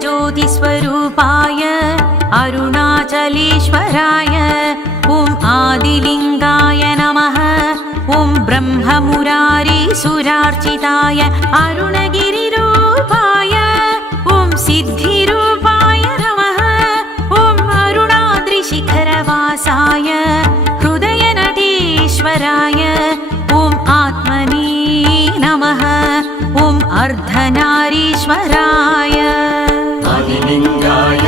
ज्योतिस्वरूपाय अरुणाचलेश्वराय ॐ आदिलिङ्गाय नमः। ॐ ब्रह्ममुरारीसुरार्चिताय अरुणगिरिरूपाय ॐ सिद्धिरूपाय नमः। ॐ अरुणाद्रिशिखरवासाय हृदयनटेश्वराय ॐ आत्मने नमः। ॐ अर्धनारीश्वराय आदिलिङ्गाय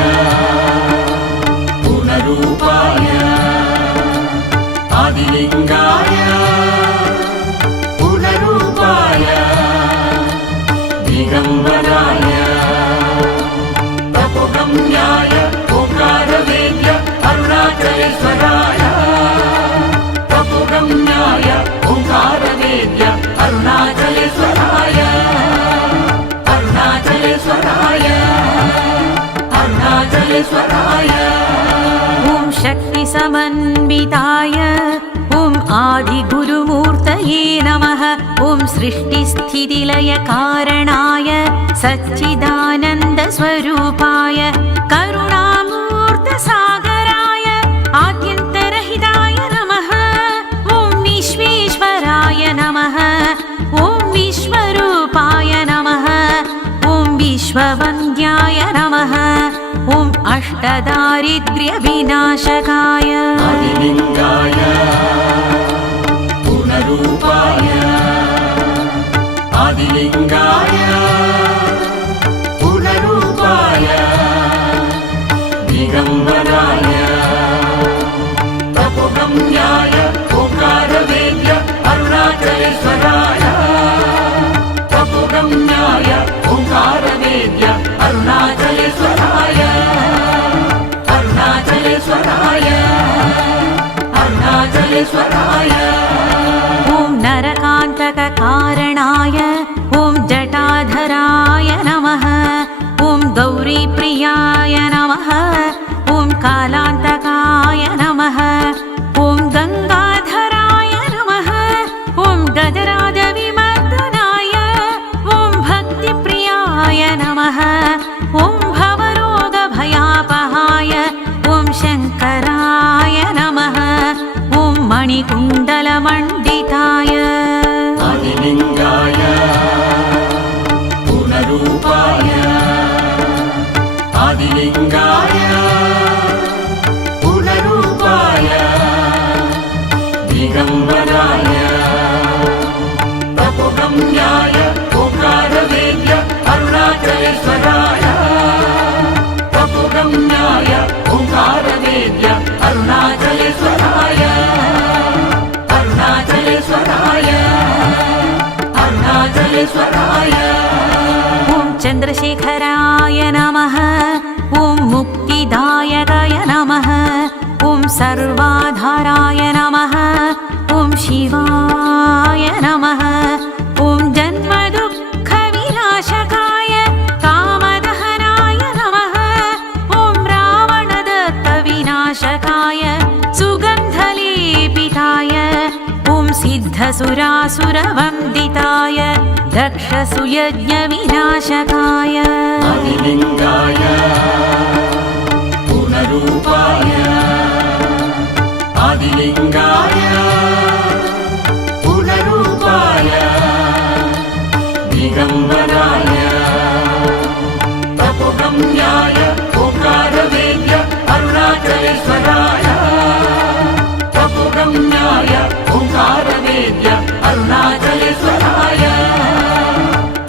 पूर्णरूपाय आदिलिङ्गाय पूर्णरूपाय दिगम्बराय तपोगम्याय ओंकारवेद्य अरुणाचलेश्वराय तपोगम्याय ओंकारवेद्य अरुणाचलेश्वराय अरुणाचलेश्वराय अरुणाचलेश्वराय ॐ शक्तिसमन्विताय ॐ आदिगुरुमूर्तये नमः। ॐ सृष्टिस्थितिलयकारणाय सच्चिदानन्दस्वरूपाय करुणामूर्तसागराय आद्यन्तरहिताय नमः। ॐ विश्वेश्वराय नमः। ॐ विश्वरूपाय नमः। ॐ विश्ववन्द्याय नमः। ॐ अष्टदारिद्र्यविनाशकाय आदिलिङ्गाय पूर्णरूपाय आदिलिङ्गाय पूर्णरूपाय दिगम्बराय तपोगम्याय ओंकारवेद्य अरुणाचलेश्वराय तपोगम्याय ओंकारवेद्य अरुणाचलेश्वराय अरुणाचलेश्वराय अरुणाचलेश्वराय ॐ नरकान्तककारणाय ॐ जटाधराय नमः। ॐ गौरीप्रियाय नमः। ॐ कालान्तकाय नमः। ॐ गङ्गाधराय नमः। ॐ गजराजविमर्दनाय ॐ भक्तिप्रियाय नमः। ॐ भवरोगभयापहाय ॐ शङ्कराय नमः। ॐ मणिकुण्डलमण्डिताय आदिलिङ्गाय पूर्णरूपाय आदिलिङ्गाय पूर्णरूपाय दिगम्बराय तपोगम्याय ओंकारवेद्य अरुणाचलेश्वराय तपोगम्याय ओंकारवेद्य अरुणाचलेश्वराय अरुणाचलेश्वराय अरुणाचलेश्वराय ॐ चन्द्रशेखराय नमः। ॐ मुक्तिदायकाय नमः। ॐ सर्वाधाराय नमः। ॐ शिवाय नमः। ॐ जन्मदुःखविनाशकाय कामदहनाय नमः। ॐ रावणदत्तविनाशकाय सुगन्धलेपिताय ॐ सिद्धसुरासुरवन्दिताय दक्षसुयज्ञविनाशकाय आदिलिङ्गाय पूर्णरूपाय आदिलिङ्गाय पूर्णरूपाय दिगम्बराय तपोगम्याय ओंकारवेद्य अरुणाचलेश्वराय तपोगम्याय ओंकारवेद्य अरुणाचलेश्वराय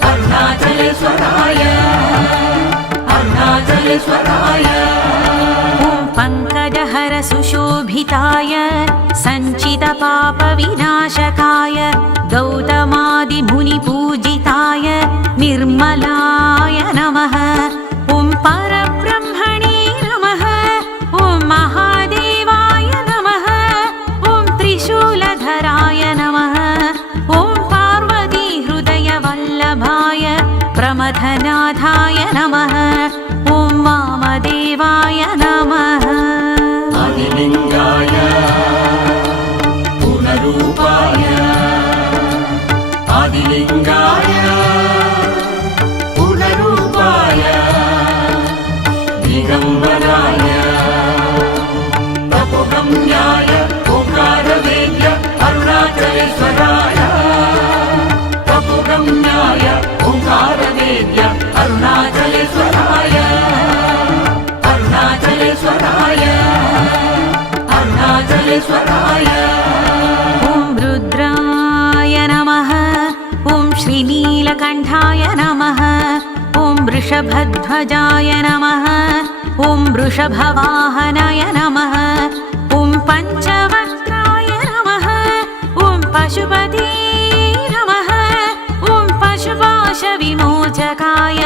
अरुणाचलेश्वराय अरुणाचलेश्वराय ॐ पङ्कजहर सुशोभिताय सञ्चितपापविनाशकाय गौतमादिमुनिपूजिताय निर्मलाय नमः। ॐ परब्रह्मणे नमः। ॐ महादेवाय नमः। ॐ त्रिशूलधराय नमः। ॐ पार्वतीहृदयवल्लभाय प्रमथनाथाय नमः। ॐ वामदेवाय नमः। आदिलिङ्गाय पूर्णरूपाय आदिलिङ्गाय पूर्णरूपाय अरुणाचलेश्वराय ॐ रुद्राय नमः ॐ श्रीनीलकण्ठाय नमः ॐ वृषभध्वजाय नमः ॐ वृषभवाहनाय नमः ॐ पञ्चवक्त्राय नमः ॐ पशुपते नमः ॐ पशुपाशविमोचकाय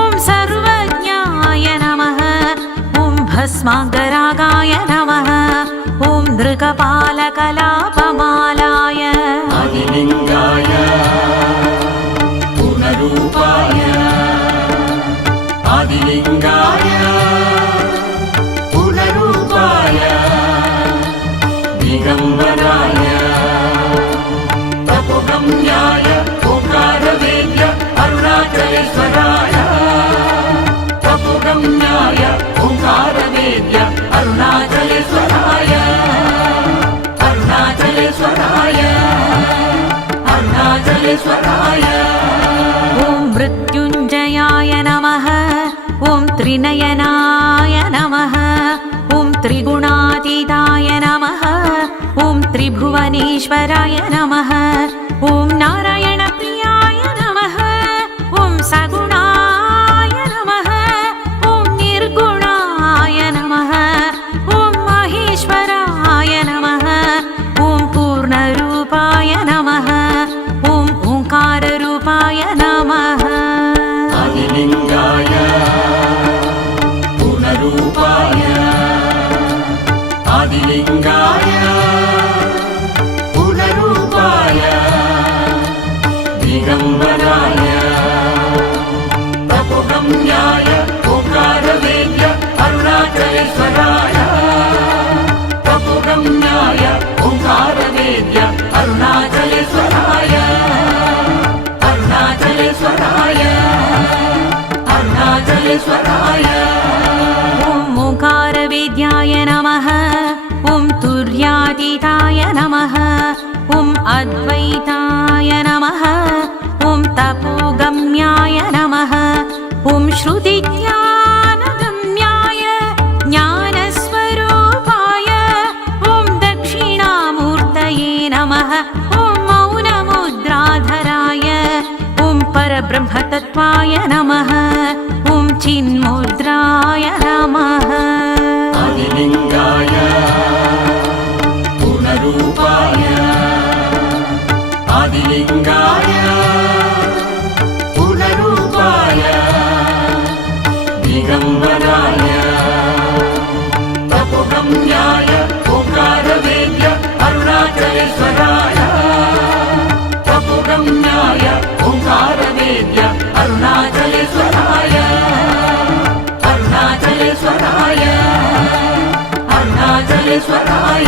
ॐ सर्वज्ञाय नमः ॐ भस्माङ्गरागाय नमः ॐ नृकपालकलापमालाय आदिलिङ्गाय पूर्णरूपाय आदिलिङ्गाय पूर्णरूपाय दिगम्बराय तपोगम्याय ओंकारवेद्य अरुणाचलेश्वराय तपोगम्याय ओंकारवेद्य अरुणाचलेश्वराय अरुणाचलेश्वराय अरुणाचलेश्वराय ॐ मृत्युञ्जयाय नमः ॐ त्रिनयनाय नमः ॐ त्रिगुणातीताय नमः ॐ त्रिभुवनेश्वराय नमः ॐ नारायणप्रियाय नमः ॐ सगुणाय नमः ॐ निर्गुणाय नमः ॐ महेश्वराय नमः ॐ पूर्णरूपाय नमः ॐ ओङ्काररूपाय नमः आदिलिङ्गाय पूर्णरूपाय आदिलिङ्गाय पूर्णरूपाय दिगम्बराय तपोगम्याय ओंकारवेद्य अरुणाचलेश्वराय तपोगम्याय ओंकारवेद्य अरुणाचलेश्वराय अरुणाचलेश्वराय अरुणाचलेश्वराय ॐ ओङ्कारवेद्याय नमः ॐ तुर्यातीताय नमः ॐ अद्वैताय नमः ॐ तपोगम्याय नमः ॐ श्रुतिज्ञानगम्याय ज्ञानस्वरूपाय ॐ दक्षिणामूर्तये नमः ॐ मौनमुद्राधराय ॐ परब्रह्मतत्त्वाय नमः ॐ चिन्मुद्राय नमः आदिलिङ्गाय पूर्णरूपाय आदिलिङ्गाय पूर्णरूपाय दिगम्बराय तपोगम्याय ओंकारवेद्य अरुणाचलेश्वराय तपोगम्याय ओंकारवेद्य अरुणाचलेश्वराय अरुणाचलेश्वराय अरुणाचलेश्वराय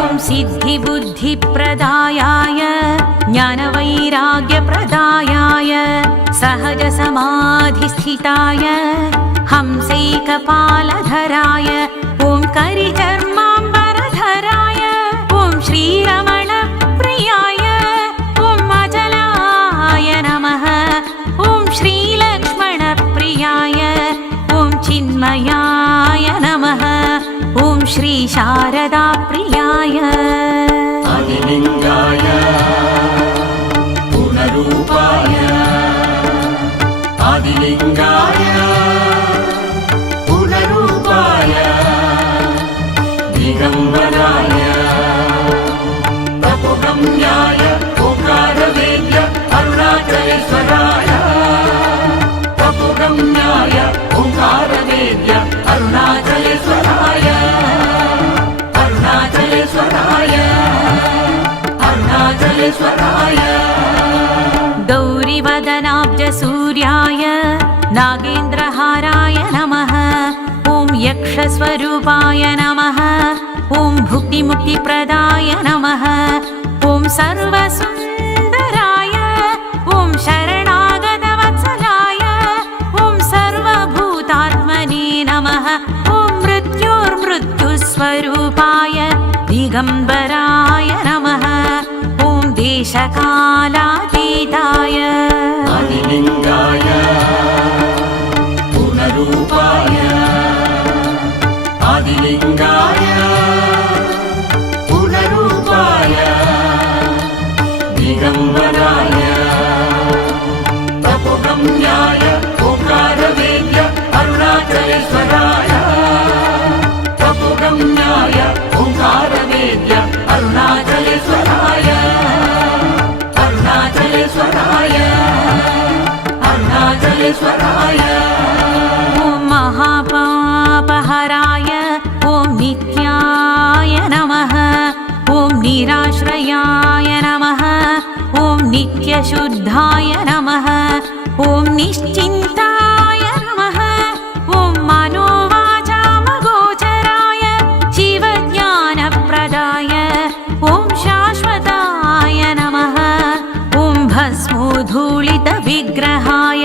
ॐ सिद्धिबुद्धिप्रदायाय ज्ञानवैराग्यप्रदायाय सहजसमाधिस्थिताय हंसैकपालधराय ॐ करिचर्माम्बरधराय ॐ श्रीरमणप्रियाय ॐ अचलाय नमः ॐ श्रीलक्ष्मणप्रियाय ॐ चिन्मयाय नमः ॐ श्रीशारदाप्रियाय आदिलिङ्गाय पूर्णरूपाय आदिलिङ्गाय पूर्णरूपाय दिगम्बराय तपोगम्याय ओंकारवेद्य अरुणाचलेश्वराय तपोगम्याय ओंकारवेद्य अरुणाचलेश्वराय अरुणाचलेश्वराय अरुणाचलेश्वराय गौरिवदनाब्जसूर्याय नागेन्द्रहाराय नमः ॐ यक्षस्वरूपाय नमः ॐ भुक्तिमुक्तिप्रदाय नमः ॐ सर्वसुन्दराय ॐ शरणागतवत्सलाय ॐ सर्वभूतात्मने नमः ॐ मृत्युर्मृत्युस्वरूपाय दिगम्बराय नमः ॐ देशकालातीताय आदिलिङ्गाय पूर्णरूपाय आदिलिङ्गाय ईश्वराय ॐ महापापहराय ॐ नित्याय नमः ॐ निराश्रयाय नमः ॐ नित्यशुद्धाय नमः ॐ निश्चिन्ताय नमः ॐ मनोवाचामगोचराय शिवज्ञानप्रदाय ॐ शाश्वताय नमः ॐ भस्मोद्धूलितविग्रहाय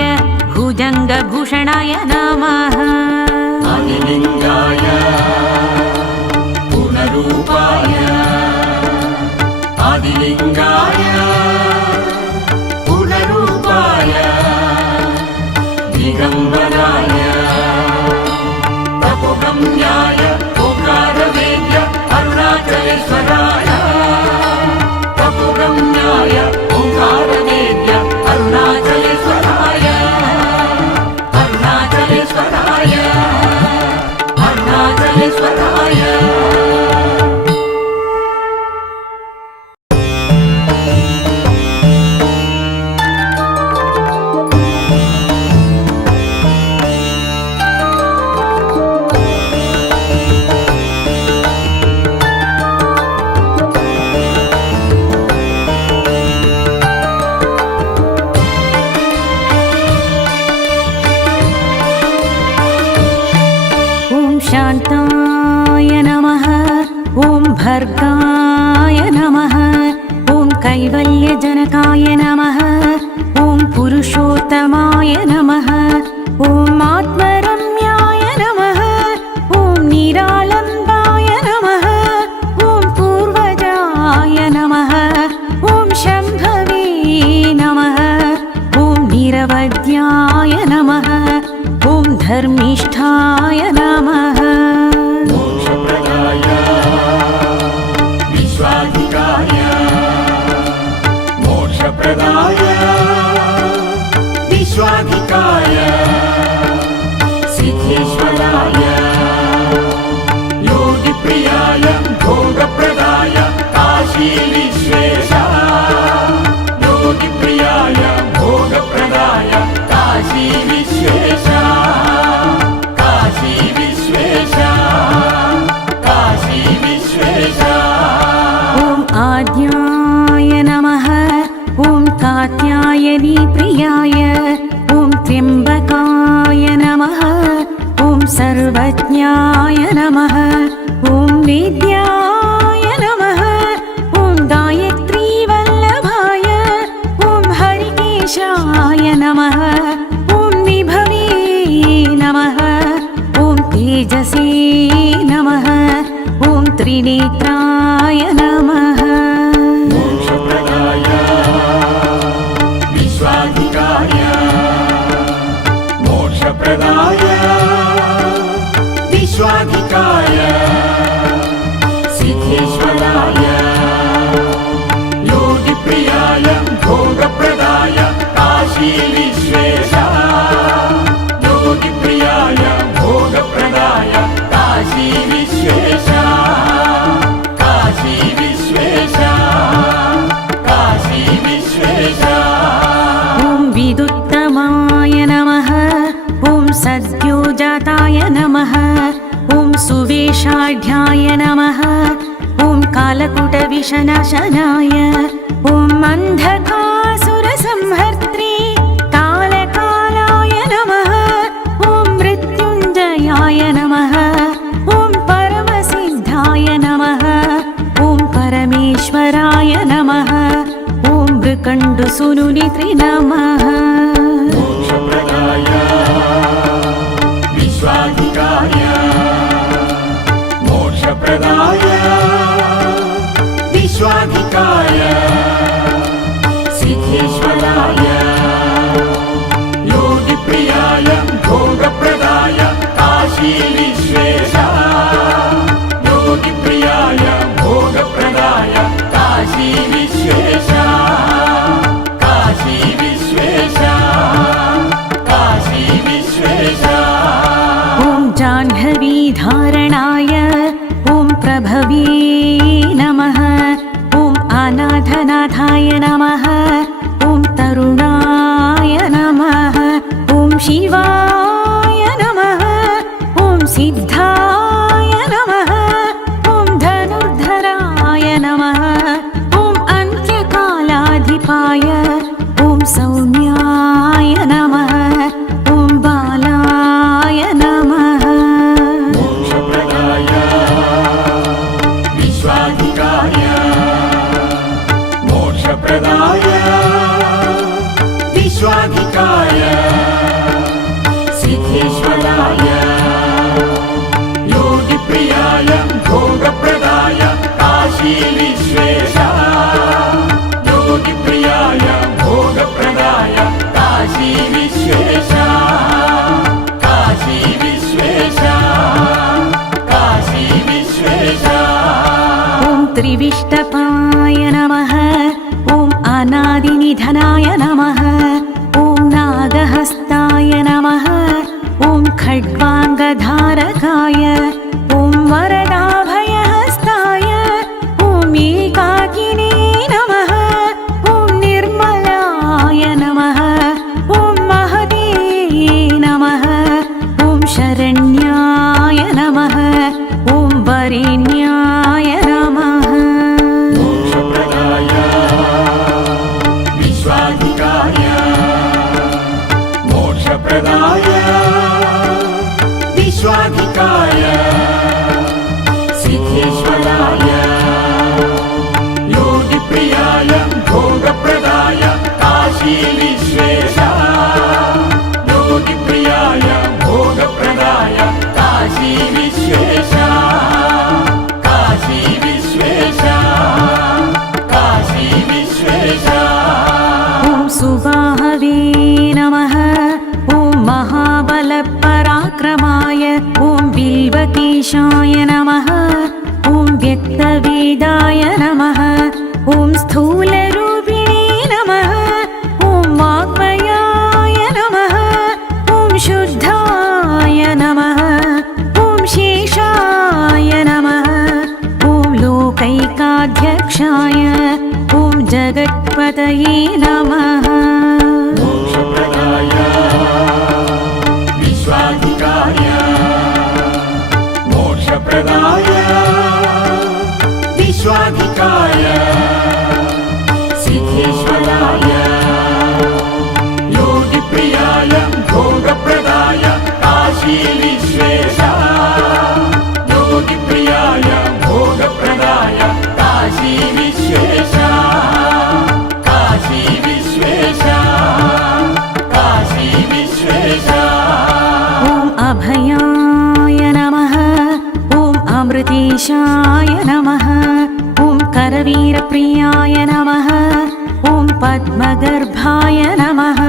भुजङ्गभूषणाय नमः आदिलिङ्गाय पुनरूपाय आदिलिङ्गाय पुनरूपाय दिगम्बराय तपोगम्याय ओंकारवेद्य अरुणाचलेश्वराय तपोगम्याय ओंकारवेद्य अरुणाचलेश्वराय अरुणाचलेश्वराय अरुणाचलेश्वराय शान्ताय नमः ॐ भर्गाय नमः ॐ कैवल्यजनकाय नमः ॐ पुरुषोत्तमाय नमः ॐ आत्मरम्याय नमः ॐ निरालम्बाय नमः ॐ पूर्वजाय नमः ॐ शम्भवे नमः ॐ निरवध्याय नमः ॐ धर्मिष्ठाय नमः मोक्षप्रदाय विश्वाधिकाय मोक्षप्रदाय विश्वाधिकाय सिद्धेश्वराय योगिप्रियाय भोगप्रदाय काशी विश्वेशा योगिप्रियाय भोगप्रदाय काशी विश्वेशा काशी विश्वेशा काशी विश्वेशा ॐ आद्याय नमः ॐ कात्यायनी प्रियाय ॐ त्र्यम्बकाय नमः ॐ सर्वज्ञाय नमः ॐ वेद्याय नमः ॐ गायत्रीवल्लभाय ॐ हरिकेशाय नमः ॐ विभवे नमः ॐ तेजसे नमः ॐ त्रिनेत्राय नमः मोक्षप्रदाय विश्वाधिकाय मोक्षप्रदाय विश्वाधिकाय सिद्धेश्वराय योगिप्रियाय भोगप्रदाय काशी विश्वेशा योगिप्रियाय भोगप्रदाय काशी विश्वेशा काशी विश्वेशा काशी विश्वेशा ॐ विदुत्तमाय नमः ॐ सद्योजाताय नमः ॐ सुवेशाढ्याय नमः ॐ कालकूटविषनाशनाय ॐ अन्धकासुरसंहर्त्री कालकालाय नमः ॐ मृत्युञ्जयाय नमः ॐ परमसिद्धाय नमः ॐ परमेश्वराय नमः ॐ मृकण्डुसुनुनित्रि नमः मोक्षप्रदाय विश्वाधिकाय मोक्षप्रदाय विश्वाधिकाय सिद्धेश्वराय योगिप्रियाय भोगप्रदाय काशी विश्वेशा योगिप्रियाय भोगप्रदाय काशी विश्वेशा काशी विश्वेशा काशी विश्वेशा ॐ जाह्नवीधारणाय ॐ प्रभवे नमः ॐ अनाथनाथाय नमः ॐ तरुणाय नमः ॐ शिवा त्रिविष्टपाय नमः ॐ अनादिनिधनाय नमः ॐ नागहस्ताय नमः ॐ खड्वाङ्गधारकाय ॐ वरदाभयहस्ताय ॐ एकाकिने नमः ॐ निर्मलाय नमः ॐ महते नमः ॐ शरण्याय नमः ॐ वरेण्याय नमः मोक्षप्रदाय विश्वाधिकाय मोक्षप्रदाय विश्वाधिकाय सिद्धेश्वराय योगिप्रियाय भोगप्रदाय काशी विश्वेशा योगिप्रियाय भोगप्रदाय काशी विश्वेशा काशी विश्वेशा काशी विश्वेशा ॐ सुबाहवे नमः ॐ महाबलपराक्रमाय ॐ बिल्वकेशाय नमः ॐ व्यक्तवेदाय नमः ॐ स्थूलरूपिणे नमः ॐ वाग्मयाय नमः ॐ शुद्धाय नमः ॐ शेषाय नमः ॐ लोकैकाध्यक्षाय ॐ जगत्पतये नमः मोक्षप्रदाय विश्वाधिकाय मोक्षप्रदाय विश्वाधिकाय सिद्धेश्वराय योगिप्रियाय भोगप्रदाय काशी विश्वेशा योगिप्रियाय भोगप्रदाय काशी विश्वेशा काशी विश्वेशा काशी विश्वेशा ॐ अभयाय नमः ॐ अमृतेशाय नमः ॐ करवीरप्रियाय नमः ॐ पद्मगर्भाय नमः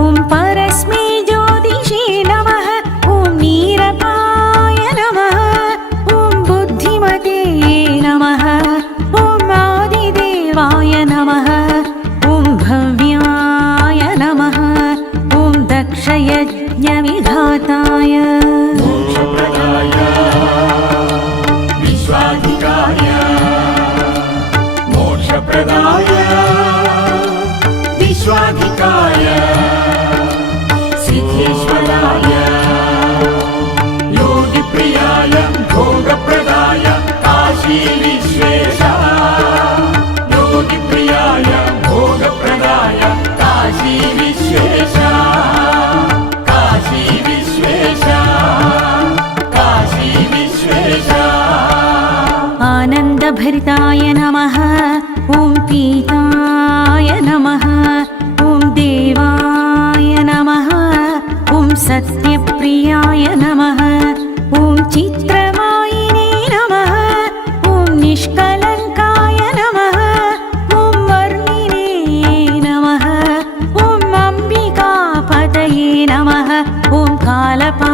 ॐ परस्मै ज्योतिषे नमः ॐ नीरपाय नमः ॐ बुद्धिमते नमः ॐ आदिदेवाय नमः ॐ भव्याय नमः ॐ दक्षयज्ञविधाताय मोक्षप्रदाय विश्वाधिकाय मोक्षप्रदाय विश्वाधिकाय सिद्धेश्वराय योगिप्रियाय भोगप्रदाय काशी विश्वेशा योगिप्रियाय भोगप्रदाय काशी विश्वेशा काशी विश्वेशा काशी विश्वेशा आनन्दभरिताय नमः ॐ पीताय नमः ॐ देवाय नमः ॐ सत्यप्रियाय नमः ॐ चित्रमायिने नमः ॐ निष्कलङ्काय नमः ॐ वर्णिने नमः ॐ अम्बिकापतये नमः ॐ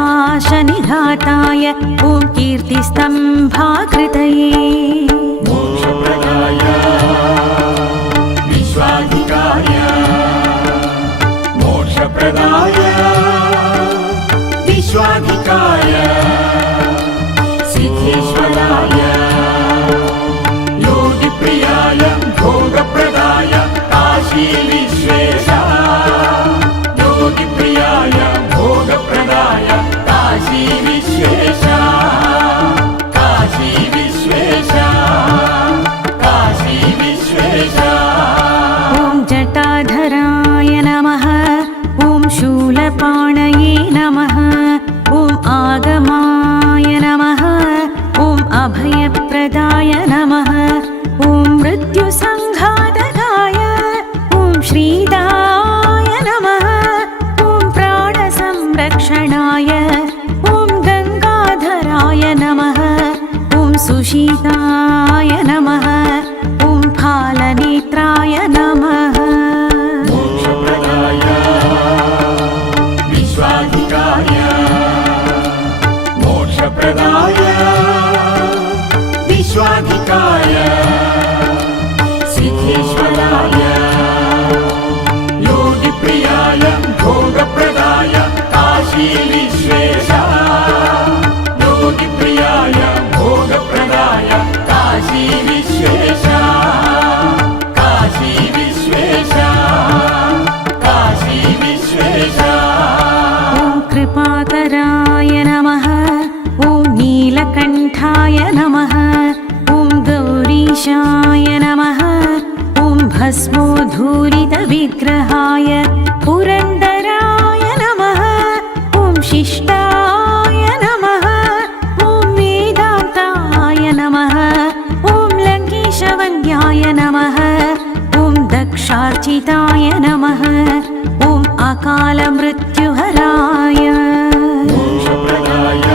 कालपाशनिघाताय ॐ कीर्तिस्तम्भाकृतये मोक्षप्रदाय विश्वाधिकाय मोक्षप्रदाय विश्वाधिकाय सिद्धेश्वराय योगिप्रियाय भोगप्रदाय काशी विश्वेशा योगिप्रियाय भोगप्रदाय काशी विश्वेशा काशी विश्वेशा काशी विश्वेशा ॐ जटाधराय नमः ॐ शूलपाणये नमः ॐ आगमाय नमः ॐ अभयप्रदाय नमः ॐ मृत्युसङ्घातकाय ॐ श्रीदाय नमः ॐ प्राणसंरक्षणाय ॐ गङ्गाधराय नमः ॐ सुशीताय नमः ॐ फालनेत्राय नमः मोक्षप्रदाय विश्वाधिकाय मोक्षप्रदाय विश्व विश्वाधिकाय सिद्धेश्वराय योगिप्रियाय भोगप्रदाय काशी विश्वेशा योगिप्रियाय भोगप्रदाय काशी विश्वेशा काशी विश्वेशा काशी विश्वेशा ॐ कृपाकराय नमः ॐ नीलकण्ठाय नमः ॐ गौरीशाय नमः ॐ भस्मोद्धूलितविग्रहाय पुरन्दराय नमः ॐ शिष्टाय नमः ॐ वेदान्ताय नमः ॐ लङ्केशवन्द्याय नमः ॐ दक्षार्चिताय नमः ॐ अकालमृत्युहराय मोक्षप्रदाय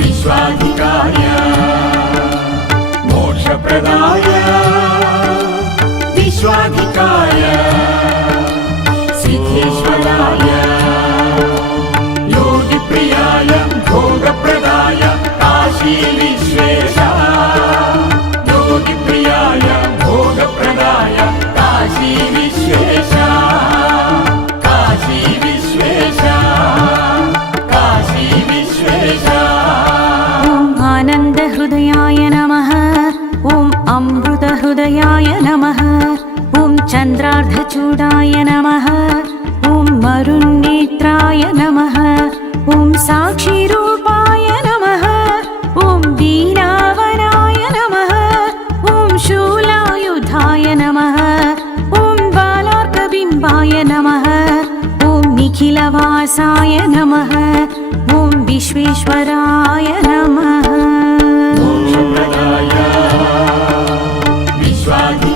विश्वाधिकाय मोक्षप्रदाय विश्वाधिकाय सिद्धेश्वराय योगिप्रियाय भोगप्रदाय काशी विश्वेशा योगिप्रियाय भोगप्रदाय काशी विश्वेशा काशी विश्वेशा काशी विश्वेशा ॐ आनन्दहृदयाय नमः ॐ अमृतहृदयाय नमः ॐ चन्द्रार्धचूडाय नमः ॐ मरुन्नेत्राय नमः ॐ साक्षिरूपाय नमः ॐ दीनावनाय नमः ॐ शूलायुधाय नमः ॐ बालार्कबिम्बाय नमः ॐ निखिलवासाय नमः ॐ विश्वेश्वराय नमः मोक्षप्रदाय विश्वाधिकाय